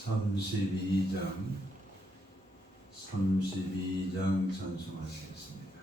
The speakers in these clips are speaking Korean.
32장 32장 찬송하시겠습니다.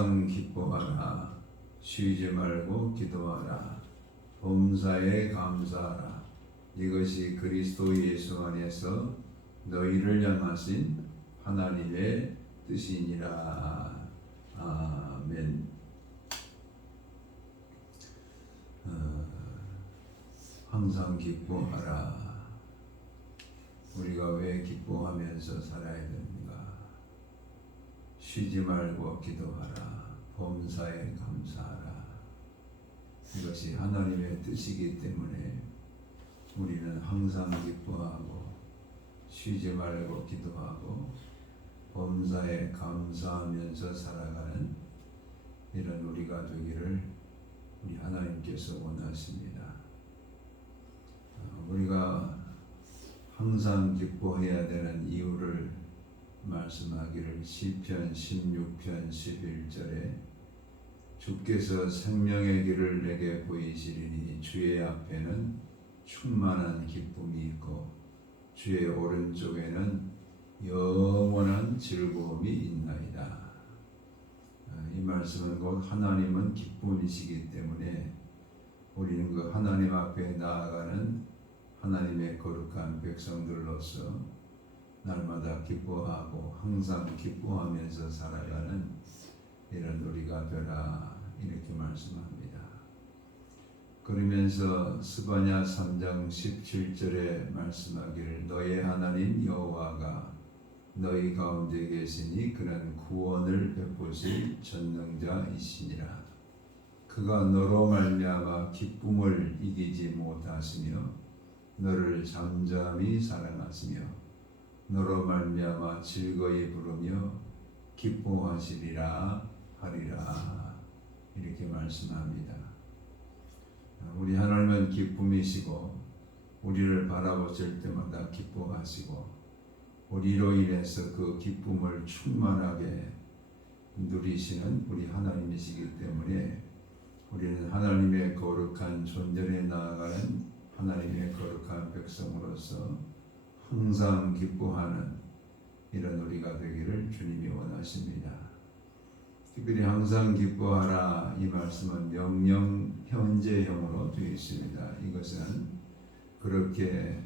항상 기뻐하라 쉬지 말고 기도하라 범사에 감사하라 이것이 그리스도 예수 안에서 너희를 향하신 하나님의 뜻이니라 아멘. 어, 항상 기뻐하라. 우리가 왜 기뻐하면서 살아야? 쉬지 말고 기도하라. 범사에 감사하라. 이것이 하나님의 뜻이기 때문에 우리는 항상 기뻐하고 쉬지 말고 기도하고 범사에 감사하면서 살아가는 이런 우리가 되기를 우리 하나님께서 원하십니다. 어, 우리가 항상 기뻐해야 되는 이유를 말씀하기를 시편 16편 11절에 주께서 생명의 길을 내게 보이시리니 주의 앞에는 충만한 기쁨이 있고 주의 오른쪽에는 영원한 즐거움이 있나이다. 아, 이 말씀은 곧 하나님은 기쁨이시기 때문에 우리는 그 하나님 앞에 나아가는 하나님의 거룩한 백성들로서 날마다 기뻐하고 항상 기뻐하면서 살아가는 이런 우리가 되라 이렇게 말씀합니다. 그러면서 스바냐 3장 17절에 말씀하기를 너의 하나님 여호와가 너희 가운데 계시니 그는 구원을 베푸실 전능자이시니라. 그가 너로 말미암아 기쁨을 이기지 못하시며 너를 잠잠히 사랑하시며 너로 말미암아 즐거이 부르며 기뻐하시리라 하리라 이렇게 말씀합니다. 우리 하나님은 기쁨이시고 우리를 바라보실 때마다 기뻐하시고 우리로 인해서 그 기쁨을 충만하게 누리시는 우리 하나님이시기 때문에 우리는 하나님의 거룩한 존전에 나아가는 하나님의 거룩한 백성으로서 항상 기뻐하는 이런 우리가 되기를 주님이 원하십니다. 특별히 항상 기뻐하라 이 말씀은 명령 현재형으로 되어 있습니다. 이것은 그렇게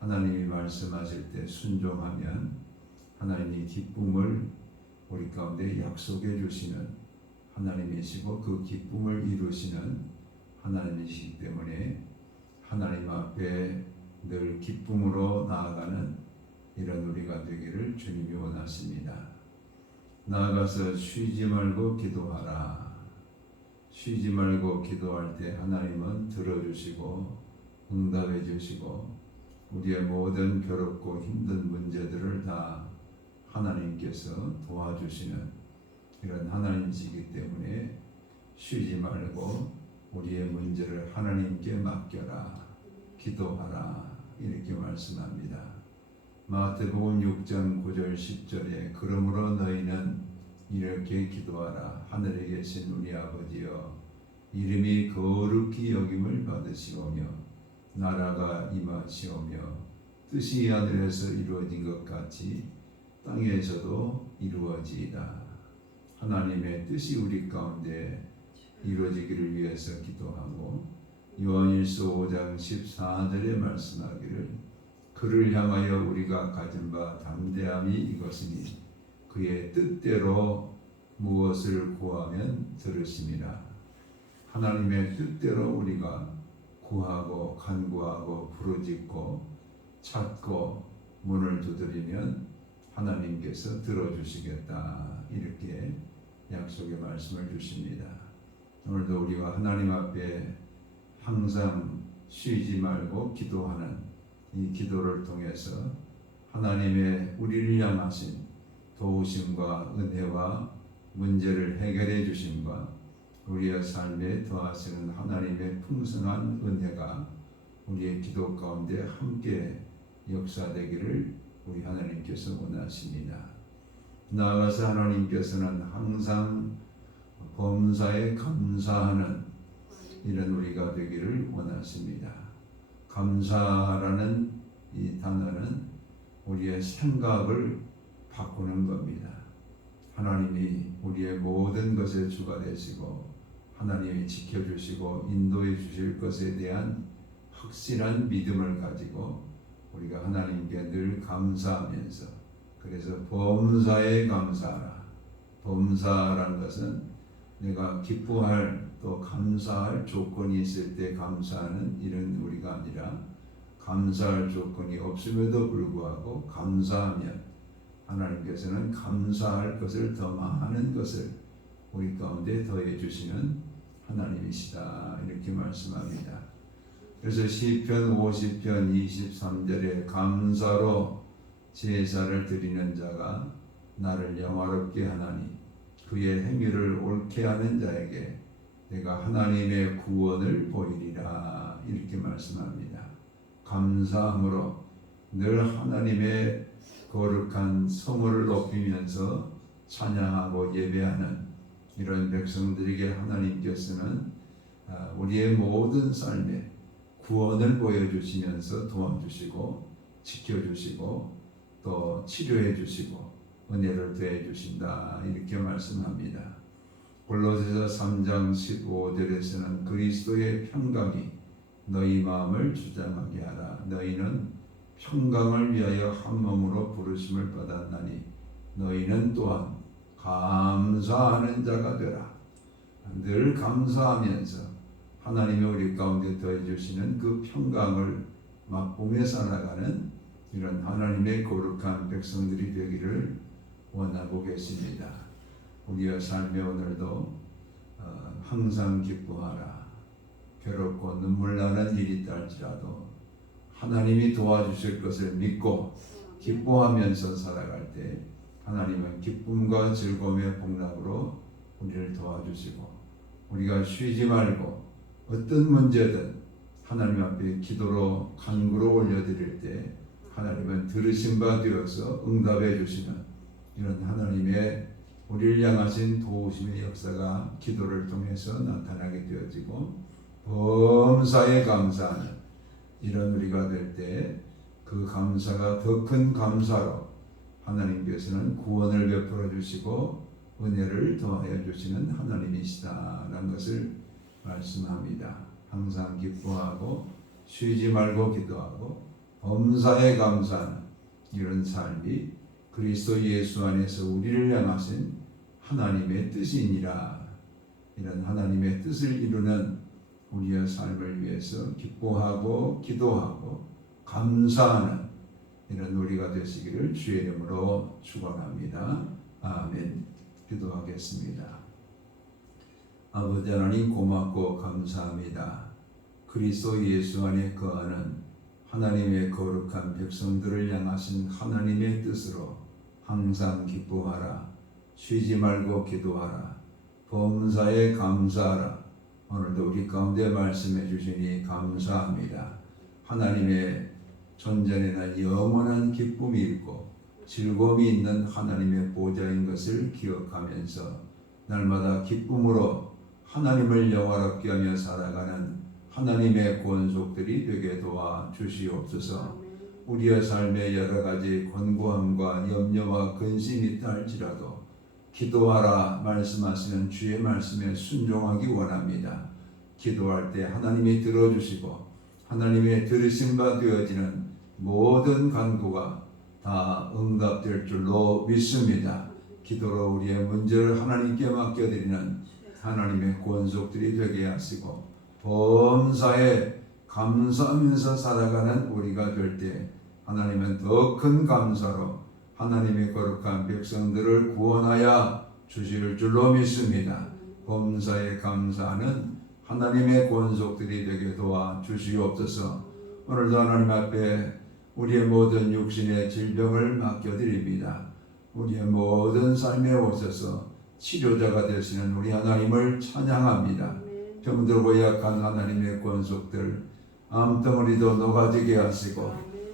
하나님이 말씀하실 때 순종하면 하나님이 기쁨을 우리 가운데 약속해 주시는 하나님이시고 그 기쁨을 이루시는 하나님이시기 때문에 하나님 앞에 늘 기쁨으로 나아가는 이런 우리가 되기를 주님이 원하십니다. 나아가서 쉬지 말고 기도하라. 쉬지 말고 기도할 때 하나님은 들어주시고 응답해 주시고 우리의 모든 괴롭고 힘든 문제들을 다 하나님께서 도와주시는 이런 하나님이시기 때문에 쉬지 말고 우리의 문제를 하나님께 맡겨라. 기도하라. 이렇게 말씀합니다. 마태복음 6장 9절 10절에 그러므로 너희는 이렇게 기도하라. 하늘에 계신 우리 아버지여 이름이 거룩히 여김을 받으시오며 나라가 임하시오며 뜻이 하늘에서 이루어진 것 같이 땅에서도 이루어지이다. 하나님의 뜻이 우리 가운데 이루어지기를 위해서 기도하고 요한일서 5장 14절에 말씀하기를 그를 향하여 우리가 가진 바 담대함이 이것이니 그의 뜻대로 무엇을 구하면 들으심이라 하나님의 뜻대로 우리가 구하고 간구하고 부르짖고 찾고 문을 두드리면 하나님께서 들어주시겠다 이렇게 약속의 말씀을 주십니다. 오늘도 우리가 하나님 앞에 항상 쉬지 말고 기도하는 이 기도를 통해서 하나님의 우리를 향하신 도우심과 은혜와 문제를 해결해 주심과 우리의 삶에 더하시는 하나님의 풍성한 은혜가 우리의 기도 가운데 함께 역사되기를 우리 하나님께서 원하십니다. 나아가서 하나님께서는 항상 범사에 감사하는 이런 우리가 되기를 원하십니다. 감사라는 이 단어는 우리의 생각을 바꾸는 겁니다. 하나님이 우리의 모든 것의 주가 되시고 하나님이 지켜주시고 인도해 주실 것에 대한 확실한 믿음을 가지고 우리가 하나님께 늘 감사하면서 그래서 범사에 감사하라. 범사라는 것은 내가 기뻐할 또 감사할 조건이 있을 때 감사하는 이런 우리가 아니라 감사할 조건이 없음에도 불구하고 감사하면 하나님께서는 감사할 것을 더 많은 것을 우리 가운데 더해 주시는 하나님이시다 이렇게 말씀합니다. 그래서 시편 50편 23절에 감사로 제사를 드리는 자가 나를 영화롭게 하나니 그의 행위를 옳게 하는 자에게 내가 하나님의 구원을 보이리라 이렇게 말씀합니다. 감사함으로 늘 하나님의 거룩한 성을 높이면서 찬양하고 예배하는 이런 백성들에게 하나님께서는 아, 우리의 모든 삶에 구원을 보여주시면서 도와주시고 지켜주시고 또 치료해 주시고 은혜를 더해 주신다 이렇게 말씀합니다. 골로새서 3장 15절에서는 그리스도의 평강이 너희 마음을 주장하게 하라. 너희는 평강을 위하여 한 몸으로 부르심을 받았나니 너희는 또한 감사하는 자가 되라. 늘 감사하면서 하나님의 우리 가운데 더해 주시는 그 평강을 맛보며 살아가는 이런 하나님의 거룩한 백성들이 되기를 원하고 계십니다. 우리의 삶의 오늘도 어, 항상 기뻐하라. 괴롭고 눈물 나는 일이 있다할지라도 하나님이 도와주실 것을 믿고 기뻐하면서 살아갈 때 하나님은 기쁨과 즐거움의 복락으로 우리를 도와주시고 우리가 쉬지 말고 어떤 문제든 하나님 앞에 기도로 간구로 올려드릴 때 하나님은 들으신 바 되어서 응답해 주시는 이런 하나님의 우리를 향하신 도우심의 역사가 기도를 통해서 나타나게 되어지고 범사에 감사하는 이런 우리가 될 때 그 감사가 더 큰 감사로 하나님께서는 구원을 베풀어 주시고 은혜를 더하여 주시는 하나님이시다라는 것을 말씀합니다. 항상 기뻐하고 쉬지 말고 기도하고 범사에 감사하는 이런 삶이 그리스도 예수 안에서 우리를 향하신 하나님의 뜻이니라. 이런 하나님의 뜻을 이루는 우리의 삶을 위해서 기뻐하고 기도하고 감사하는 이런 우리가 되시기를 주의 이름으로 축원합니다. 아멘. 기도하겠습니다. 아버지 하나님 고맙고 감사합니다. 그리스도 예수 안에 거하는 하나님의 거룩한 백성들을 향하신 하나님의 뜻으로 항상 기뻐하라. 쉬지 말고 기도하라. 범사에 감사하라. 오늘도 우리 가운데 말씀해 주시니 감사합니다. 하나님의 존전에는 영원한 기쁨이 있고 즐거움이 있는 하나님의 보좌인 것을 기억하면서 날마다 기쁨으로 하나님을 영화롭게 하며 살아가는 하나님의 권속들이 되게 도와 주시옵소서. 우리의 삶에 여러 가지 권고함과 염려와 근심이 있다 할지라도 기도하라 말씀하시는 주의 말씀에 순종하기 원합니다. 기도할 때 하나님이 들어주시고 하나님의 들으신 바 되어지는 모든 간구가 다 응답될 줄로 믿습니다. 기도로 우리의 문제를 하나님께 맡겨드리는 하나님의 권속들이 되게 하시고 범사에 감사하면서 살아가는 우리가 될 때 하나님은 더 큰 감사로 하나님의 거룩한 백성들을 구원하여 주실 줄로 믿습니다. 범사에 감사하는 하나님의 권속들이 되게 도와 주시옵소서. 오늘도 하나님 앞에 우리의 모든 육신의 질병을 맡겨드립니다. 우리의 모든 삶에 오셔서 치료자가 되시는 우리 하나님을 찬양합니다. 병들고 약한 하나님의 권속들 암덩어리도 녹아지게 하시고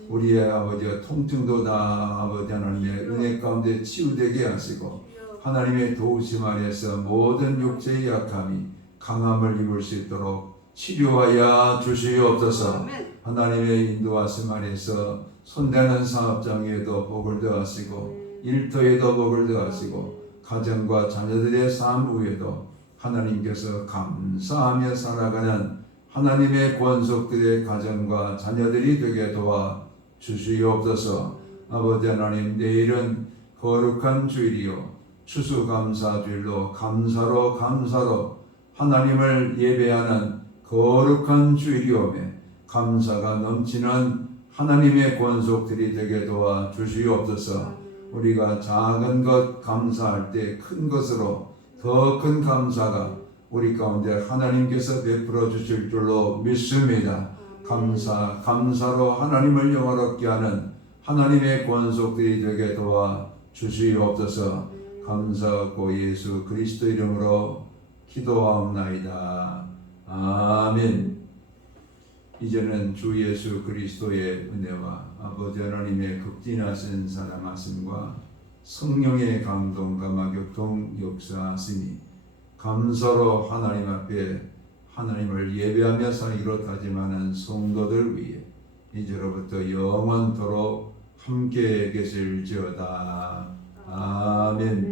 우리의 아버지가 통증도 다 아버지 하나님의 은혜 가운데 치유되게 하시고 하나님의 도우심 아래서 모든 육체의 약함이 강함을 입을 수 있도록 치료하여 주시옵소서. 하나님의 인도하심 아래서 손대는 사업장에도 복을 더하시고 일터에도 복을 더하시고 가정과 자녀들의 삶 위에도 하나님께서 감사하며 살아가는 하나님의 권속들의 가정과 자녀들이 되게 도와 주시옵소서. 아버지 하나님 내일은 거룩한 주일이요 추수감사주일로 감사로 감사로 하나님을 예배하는 거룩한 주일이오매 감사가 넘치는 하나님의 권속들이 되게 도와 주시옵소서. 우리가 작은 것 감사할 때 큰 것으로 더 큰 감사가 우리 가운데 하나님께서 베풀어 주실 줄로 믿습니다. 감사, 감사로 하나님을 영화롭게 하는 하나님의 권속들이 되게 도와 주시옵소서. 감사하고 예수 그리스도 이름으로 기도하옵나이다. 아멘. 이제는 주 예수 그리스도의 은혜와 아버지 하나님의 극진하신 사랑하심과 성령의 감동과 마격동 역사하심이 감사로 하나님 앞에 하나님을 살기로 다짐하는 성도들 위해 이제로부터 영원토록 함께 계실지어다. 아멘.